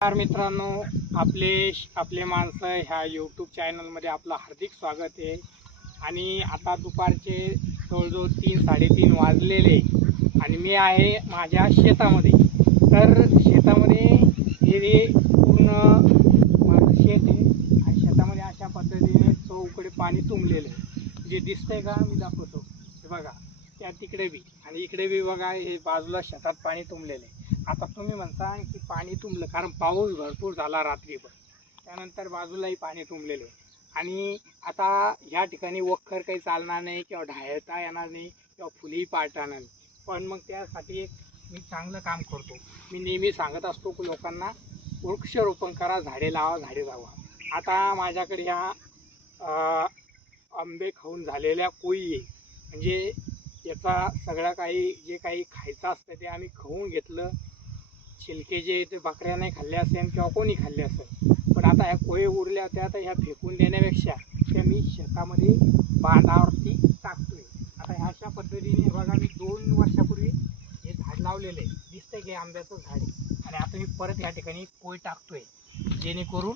नमस्कार मित्रांनो आपले आपले माणसं ह्या यूट्यूब चॅनलमध्ये आपलं हार्दिक स्वागत आहे. आणि आता दुपारचे जवळजवळ तीन साडेतीन वाजलेले आणि मी आहे माझ्या शेतामध्ये. तर शेतामध्ये हे जे पूर्ण माझं शेत आहे आणि शेतामध्ये अशा पद्धतीने चौकडे पाणी तुंबलेलं आहे. जे दिसतंय का मी दाखवतो. हे बघा त्या तिकडे बी आणि इकडे बी बघा हे बाजूला शेतात पाणी तुंबलेलं आहे. आता तुम्ही म्हणता की पाणी तुंबलं कारण पाऊस भरपूर झाला रात्रीभर. त्यानंतर बाजूलाही पाणी तुंबलेलं आहे. आणि आता ह्या ठिकाणी वखर काही चालणार नाही किंवा ढाळता येणार नाही किंवा फुलेही पाळता येणार नाही. पण मग त्यासाठी एक मी चांगलं काम करतो. मी नेहमी सांगत असतो की लोकांना वृक्षारोपण करा झाडे लावा झाडे लावा. आता माझ्याकडे ह्या आंबे खाऊन झालेल्या कोळी आहे. म्हणजे याचा सगळं काही जे काही खायचं असतं ते आम्ही खाऊन घेतलं. छिलके जे ते बकऱ्या नाही खाल्ले असेल किंवा कोणी खाल्ले असेल. पण आता ह्या कोळे उरल्या होत्या तर ह्या फेकून देण्यापेक्षा त्या मी शेतामध्ये बांधावरती टाकतोय. आता ह्या अशा पद्धतीने बघा मी दोन वर्षापूर्वी हे झाड लावलेलं. आहे दिसतंय की आंब्याचं झाड आहे. आणि आता मी परत या ठिकाणी कोय टाकतोय. जेणेकरून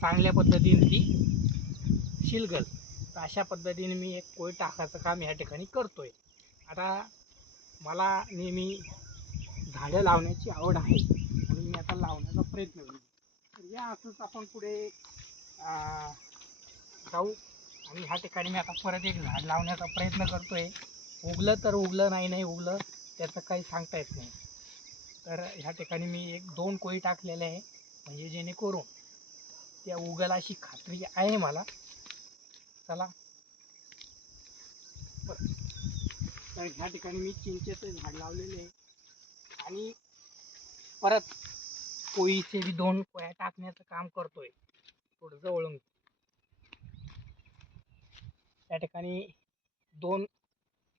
चांगल्या पद्धतीने ती शिलगल. तर अशा पद्धतीने मी एक कोय टाकायचं काम या ठिकाणी करतोय. आता मला नेहमी झाडं लावण्याची आवड आहे. आणि मी आता लावण्याचा प्रयत्न करू तर या असंच आपण पुढे जाऊ. आणि ह्या ठिकाणी मी आता परत एक झाड लावण्याचा प्रयत्न करतोय. उगलं तर उगलं नाही नाही उगलं त्याचं काही सांगता येत नाही. तर ह्या ठिकाणी मी एक दोन कोळी टाकलेले आहे. म्हणजे जेणेकरून त्या उगल अशी खात्री आहे मला. चला. बरं. तर ह्या ठिकाणी मी चिंचेचं झाड लावलेले आहे. आणि परत पोळीचे बी दोन पोळ्या टाकण्याचं काम करतोय थोडं जवळून त्या ठिकाणी दोन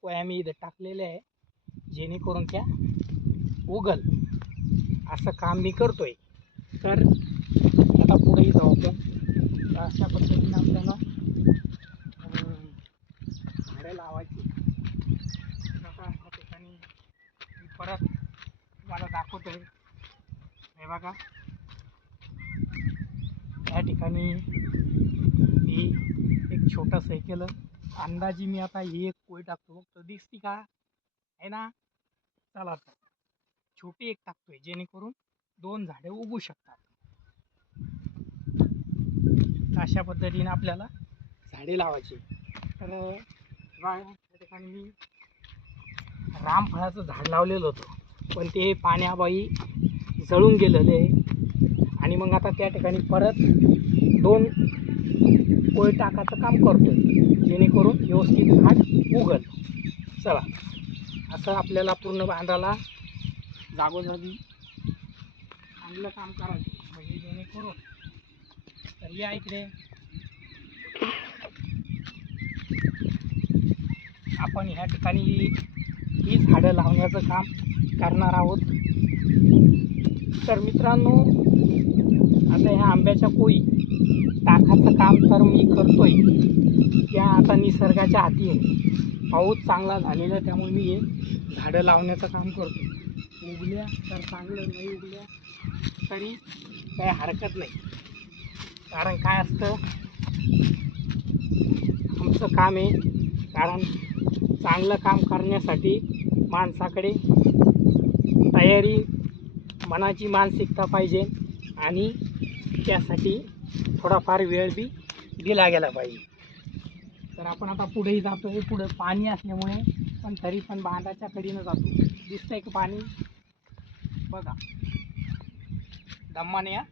पोळ्या मी इथं टाकलेल्या आहे जेणेकरून त्या उगल. असं काम मी करतोय. तर आता पुढेही जाऊ आपण. तर अशा पद्धतीने आपल्याला झाडं लावायची आता ह्या ठिकाणी मी परत तुम्हाला आहे हे बघा. या ठिकाणी मी एक छोटंसं हे केलं अंदाजी मी आता ही एक कोळी टाकतो. तर दिसती का? आहे ना? चला छोटी एक टाकतोय जेणेकरून दोन झाडे उगू शकतात. तर अशा पद्धतीने आपल्याला झाडे लावायची. तर त्या ठिकाणी मी रामफळाचं झाड लावलेलं होतं. पण ते पाण्याबाई जळून गेलेलं आहे. आणि मग आता त्या ठिकाणी परत दोन कोय टाकाचं काम करतो जेणेकरून व्यवस्थित झाड उगल चला. असं आपल्याला पूर्ण बांधाला जागोजागी चांगलं काम करायचं. म्हणजे जेणेकरून तर या इकडे. आपण ह्या ठिकाणी ही झाडं लावण्याचं काम करणार आहोत. तर मित्रांनो आता ह्या आंब्याच्या कोळी टाकाचं काम तर मी करतोय. त्या आता निसर्गाच्या हाती आहे. पाऊस चांगला झालेला त्यामुळे मी हे झाडं लावण्याचं काम करतो उगल्या तर चांगलं नाही उगल्या तरी काही हरकत नाही. कारण काय असतं? आमचं काम आहे कारण चांगलं काम करण्यासाठी माणसाकडे तयारी मनाची मानसिकता पाहिजे आणि त्यासाठी थोडाफार वेळ बी दिला गेला पाहिजे. तर आपण आता पुढेही जातो आहे पुढं पाणी असल्यामुळे पण तरी पण बांधाच्या कडीनं जातो. दिसतंय का पाणी? बघा. दम्माने या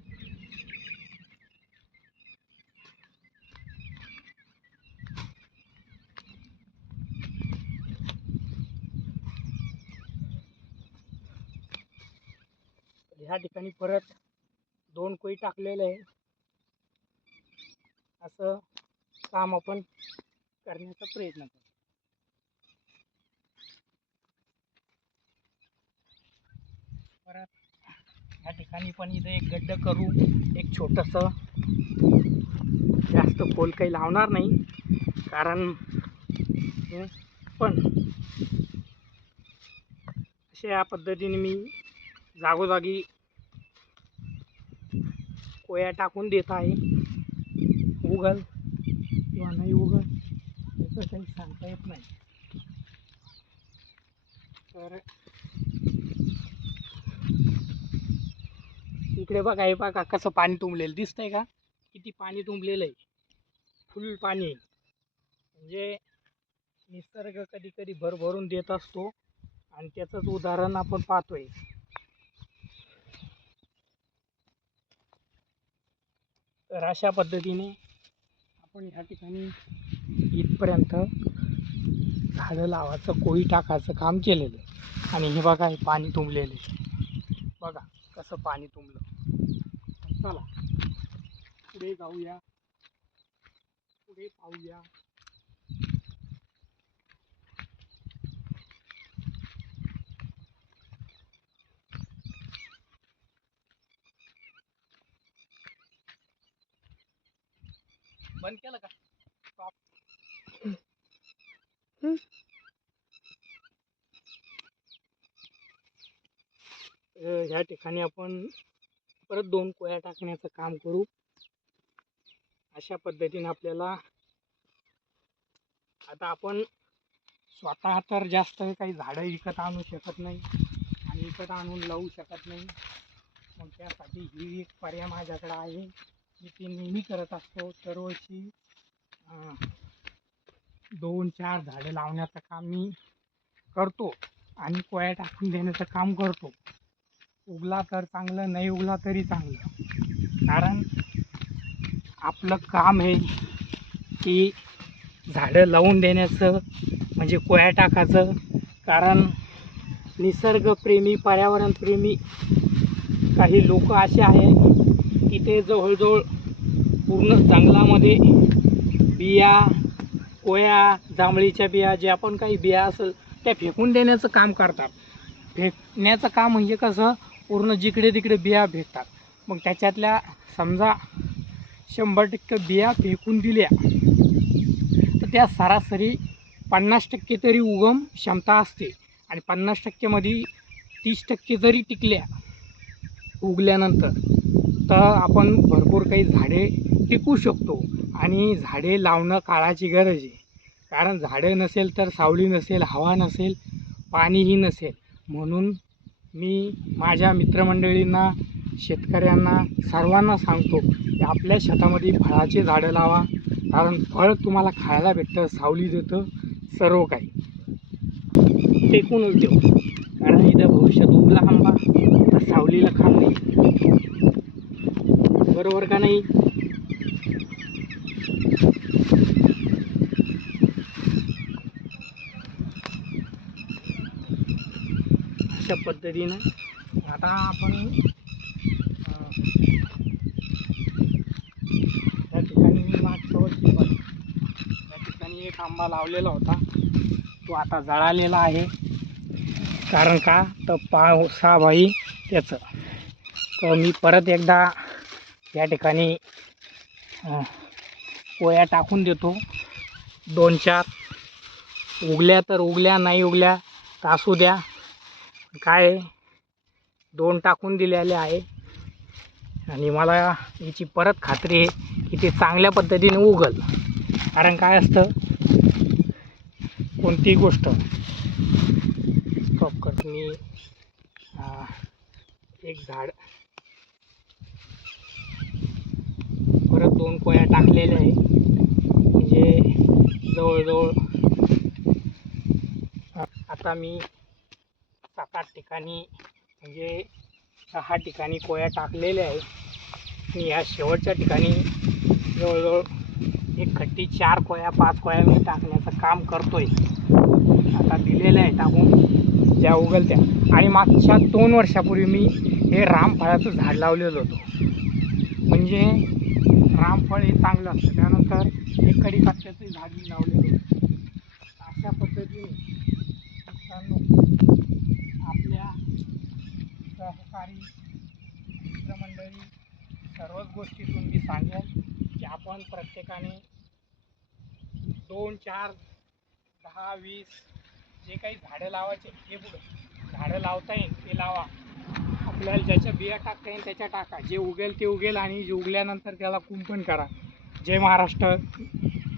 ह्या ठिकाणी परत दोन कोळी टाकलेले आहे असं काम आपण करण्याचा प्रयत्न करू. परत ह्या ठिकाणी पण इथे एक गड्ड करू एक छोटंसं जास्त खोल काही लावणार नाही कारण पण अशा या पद्धतीने मी जागोजागी कोया टाकून देत आहे. उगल किंवा नाही उगल याचं काही सांगता येत नाही. तर इकडे बघा हे बघा कसं पाणी तुंबलेलं. दिसतंय का? किती पाणी तुंबलेलं आहे. फुल पाणी. म्हणजे निसर्ग कधी कधी भरभरून देत असतो. आणि त्याचंच उदाहरण आपण पाहतोय. तर अशा पद्धतीने आपण ह्या ठिकाणी इथपर्यंत झाडं लावायचं कोळी टाकायचं काम केलेलं आहे. आणि हे बघा हे पाणी तुंबलेलं आहे. बघा कसं पाणी तुंबलं. चला पुढे जाऊया. पुढे पाहूया. बंद केलं का? ह्या ठिकाणी आपण परत दोन कोया टाकण्याचं काम करू. अशा पद्धतीने आपल्याला आता आपण स्वतः तर जास्त काही झाडं विकत आणू शकत नाही आणि विकत आणून लावू शकत नाही. मग त्यासाठी ही एक पर्याय माझ्याकडे आहे. जे ते नेहमी करत असतो दरवर्षी दोन चार झाडं लावण्याचं काम मी करतो आणि कोया टाकून देण्याचं काम करतो. उगला तर चांगलं नाही उगला तरी चांगलं. कारण आपलं काम हे की झाडं लावून देण्याचं म्हणजे कोया टाकायचं कारण निसर्गप्रेमी पर्यावरणप्रेमी काही लोक असे आहे इथे जवळजवळ पूर्ण जंगलामध्ये बिया कोया जांभळीच्या बिया ज्या पण काही बिया असेल त्या फेकून देण्याचं काम करतात. फेकण्याचं काम म्हणजे कसं? पूर्ण जिकडे तिकडे बिया भेटतात. मग त्याच्यातल्या समजा शंभर टक्के बिया फेकून दिल्या तर त्या सरासरी पन्नास टक्के तरी उगम क्षमता असते आणि पन्नास टक्केमध्ये तीस टक्के जरी टिकल्या उगल्यानंतर तर आपण भरपूर काही झाडे टिकू शकतो आणि झाडे लावणं काळाची गरज आहे. कारण झाडं नसेल तर सावली नसेल हवा नसेल पाणीही नसेल. म्हणून मी माझ्या मित्रमंडळींना शेतकऱ्यांना सर्वांना सांगतो की आपल्या शेतामध्ये फळाचे झाडं लावा. कारण फळ तुम्हाला खायला भेटतं सावली देतं सर्व काही. टेकूनच देऊ. कारण इथं भविष्यात उगला आंबा तर सावलीला खांब नाही बरोबर का नाही? अशा पद्धतीनं आता आपण त्या या ठिकाणी मी मागच्या त्या या ठिकाणी एक आंबा लावलेला होता. तो आता जळालेला आहे. कारण का? तर पावसाभाई त्याचं. तर मी परत एकदा या ठिकाणी पोया टाकून देतो. दोन चार. उगल्या तर उगल्या नाही उगल्या तर असू द्या. काय दोन टाकून दिलेले आहे आणि मला याची परत खात्री आहे की ते चांगल्या पद्धतीने उगल. कारण काय असतं? कोणतीही गोष्ट. स्टॉप मी एक झाड. परत दोन कोया टाकलेल्या आहे. म्हणजे जवळजवळ आता मी सात आठ ठिकाणी म्हणजे सहा ठिकाणी कोया टाकलेल्या आहे आणि या शेवटच्या ठिकाणी जवळजवळ एक खट्टी चार कोया पाच कोया मी टाकण्याचं काम करतोय. आता दिलेलं आहे टाकून ज्या उगलत्या. आणि मागच्या दोन वर्षापूर्वी मी हे रामफळाचं झाड लावलेलं होतं. म्हणजे रामफळ हे चांगलं असतं. त्यानंतर हे कडीपत्त्याचं झाड मी लावलेलं अशा पद्धतीने आपल्या सहकारी मित्रमंडळी सर्वच गोष्टीतून मी सांगेन की आपण प्रत्येकाने दोन चार दहा वीस जे काही झाडं लावायचे ते पुढं झाडं लावता येईल ते लावा. आपल्याला ज्याच्या बिया टाकता येईल त्याच्या टाका. जे उगेल ते उगेल आणि जे उगल्यानंतर त्याला कुंपण करा. जय महाराष्ट्र.